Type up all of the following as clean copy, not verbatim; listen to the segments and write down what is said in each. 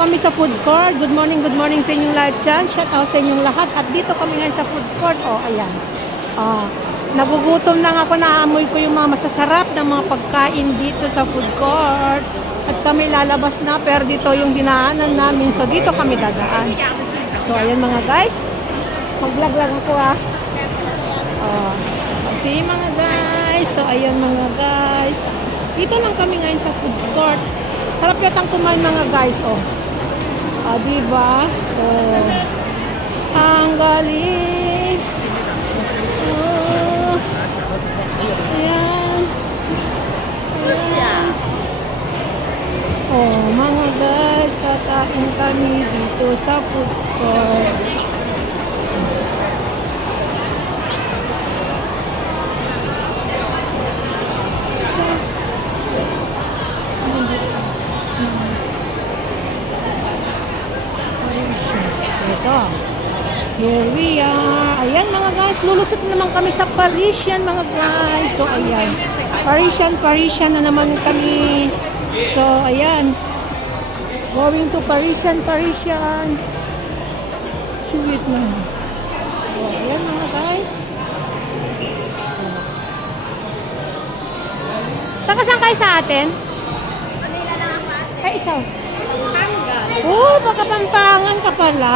kami sa food court. Good morning sa inyong lahat dyan. Shout out sa inyong lahat. At dito kami ngayon sa food court. Ayan. Nagugutom na nga ako, naamoy ko yung mga masasarap na mga pagkain dito sa food court. At kami lalabas na, pero dito yung dinaanan namin. So, dito kami dadaan. So, ayan mga guys. Mag-vlog lang ako see mga guys. So, ayan mga guys. Dito lang kami ngayon sa food court. Sarap yatang kumain mga guys. Diba? Ang galing. Ayan. Mga guys, kakain kami dito sa food court. Here we are. Ayan mga guys, lulusot naman kami sa Parisian mga guys. So ayan, Parisian na naman kami. So ayan, going to Parisian. Sweet na. So ayan mga guys. Taga saan kayo sa atin? Manila lang ako ate. Ay, ikaw? Pampanga. Baka Pampangan ka pala.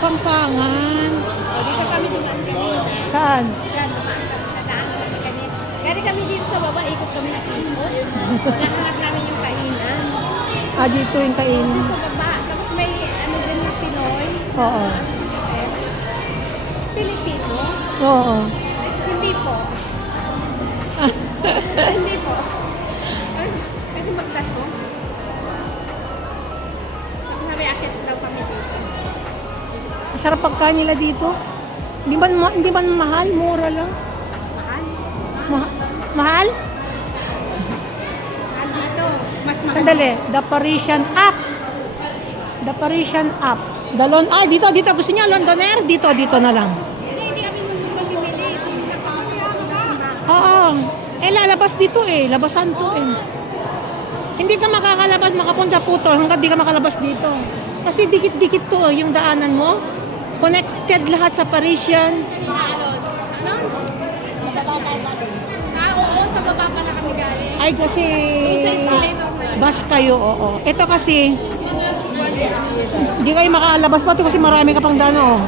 Pampangan. Dito kami dumaan kanina. Saan? Diyan, dumaan kami. Nadaan kami kanina. Galing kami dito sa baba, ikot kami na ikot. Nahanap namin yung kainan. Dito yung kainin. Dito sa baba. Tapos may ano din yung Pinoy. Oo. Ano sa kape? Pilipino? Oo. Hindi po. Hindi po. Kasi magdako. Sabi, akit daw kami dito. Masarap pagkain nila dito. Hindi ba mahal? Mura lang. Mahal? Mahal? Mahal dito. Mas mahal. Sandali. The Parisian App. The Parisian App. Dito. Gusto niya Londoner? Dito na lang. Hindi kami mamimili. Kasi Oo. Lalabas dito labasan to Hindi ka makakalabas, makapunta Putol hanggang di ka makalabas dito. Kasi dikit-dikit to yung daanan mo. Connected lahat sa Parisian. Alons? Oo, sa baba pala kami galing. Ay kasi Doon sa escalator pala. bus kayo, oo. Ito kasi di kayo makalabas pa to kasi marami ka pang dano.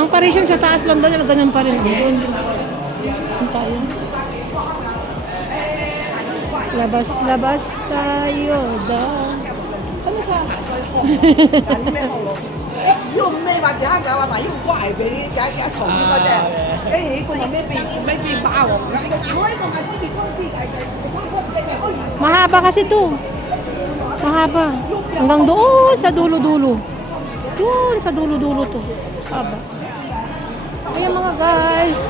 Ang Parisian sa taas London, ganun pa rin. Doon tayo. Labas tayo daw. Ano siya? 用咩或者㗎話嗱，要怪俾解一重嗰隻，誒個咩變霸王㗎？我呢個係呢邊公司嘅， Mahaba kasi to. Mahaba. Hanggang doon sa dulo-dulo. Doon sa dulo-dulo to. Haba. Ayan mga guys.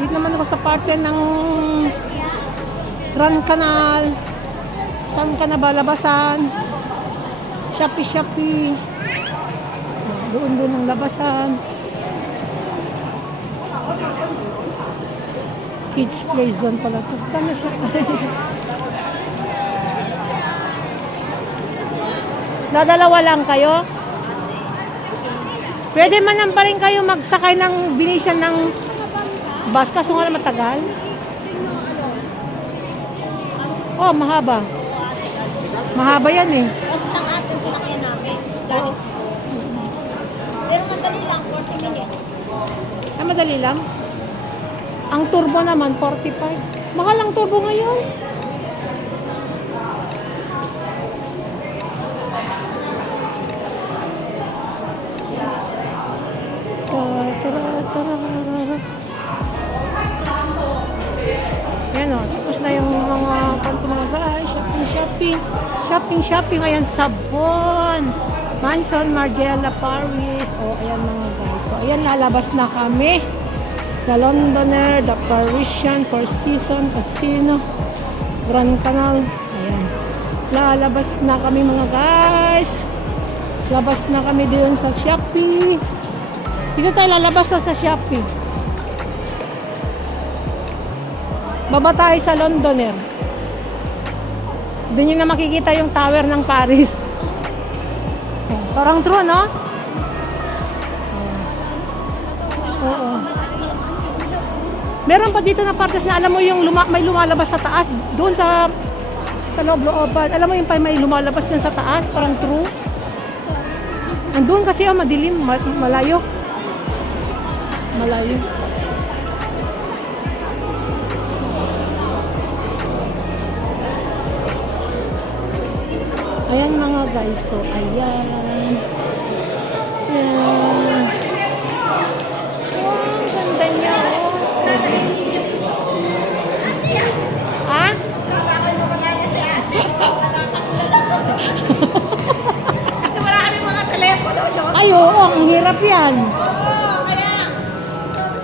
Dito naman ako sa parte ng Grand Canal. Saan ka na ba labasan? Shopee. Doon ang labasan. Kids play zone pala to. Saan na siya? Dadalawa lang kayo? Pwede man lang pa rin kayo magsakay ng binisan ng bus kaso nga matagal. Mahaba. Mahaba yan Basta lang ate sinakyan namin. Pero madali lang, 40 minutes. Madali lang. Ang turbo naman, 45. Mahal ang turbo ngayon. Yan tapos na yung mga kanto mga guys. Shopping. Ayan, sabon. Mansion, Margiela, Paris. Ayan mga guys. So, ayan, lalabas na kami. The Londoner, the Parisian, Four Seasons, Casino, Grand Canal. Ayan. Lalabas na kami mga guys. Labas na kami doon sa Shopee. Dito tayo lalabas na sa Shopee. Baba tayo sa Londoner. Doon nyo na makikita yung tower ng Paris. Parang true, no? Oo. Meron pa dito na partes na alam mo yung may lumalabas sa taas. Doon sa loob-looban. Alam mo yung may lumalabas din sa taas. Parang true. Andun kasi madilim. Malayo. Malayo. Ayan mga guys. So, ayan. Ayan. Wow, ang ganda niya. Ha? Kasi wala kami mga telepono, Diyos. Ay, oo. Ang hirap yan. Oo, kaya.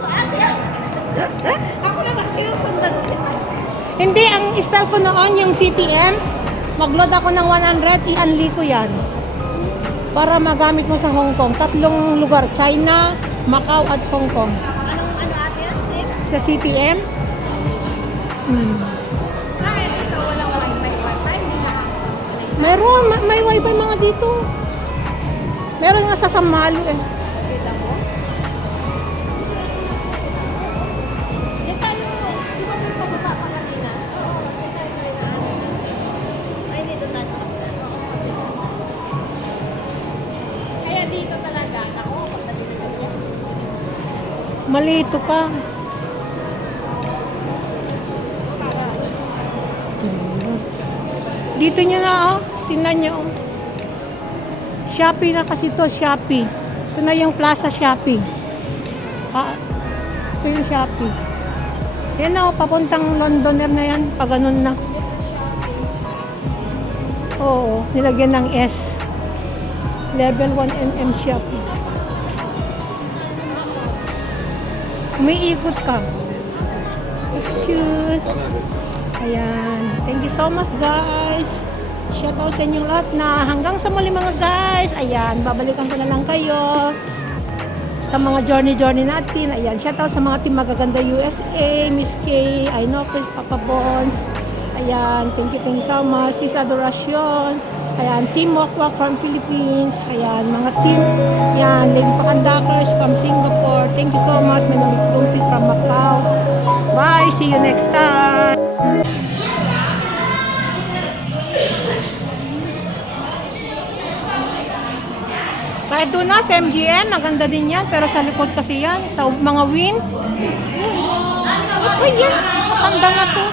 Ate, ako naman sinusundan kita. Hindi, ang style ko noon, yung CTM, mag-load ako ng 100, i-unli ko yan. Para magamit mo sa Hong Kong. 3 lugar, China, Macau at Hong Kong. Ano ate yan, Sim? Sa CTM, Bakit ito walang wifi? Hindi na. meron, may wifi mga dito. Meron nga sa Sampalo eh. Kita mo? Yan tayo. Di ba may pababa pa kanina? Oo, may tayo kanina. Ay, dito tayo sa kapila. Kaya dito talaga. Ako, pagdating na kami yan. Malito pa. Dito nyo na oh. Tingnan nyo oh. Shopee na kasi to, Shopee. Ito na yung Plaza Shopee. Ito yung Shopee. Yan na oh, papuntang Londoner na yan. Pag ganun na. Oo, nilagyan ng S. Level 1mm Shopee. Umiikot ka. Excuse. Ayan. Thank you so much guys. Shout out sa inyong lahat na hanggang sa muli mga guys. Ayan. Babalikan ko na lang kayo sa mga journey natin. Ayan. Shout out sa mga team Magaganda USA, Miss K, I know Chris, Papa Bones. Ayan. Thank you so much. Sis Adoracion. Ayan. Team Wakwak from Philippines. Ayan. Mga team. Ayan. Lady Pakandakers from Singapore. Thank you so much. Manamit Tumpi from Macau. Bye. See you next time. Kahit doon na sa MGM, maganda din yan. Pero sa likod kasi yan. Sa mga win. Ay, yan. Tanda na to.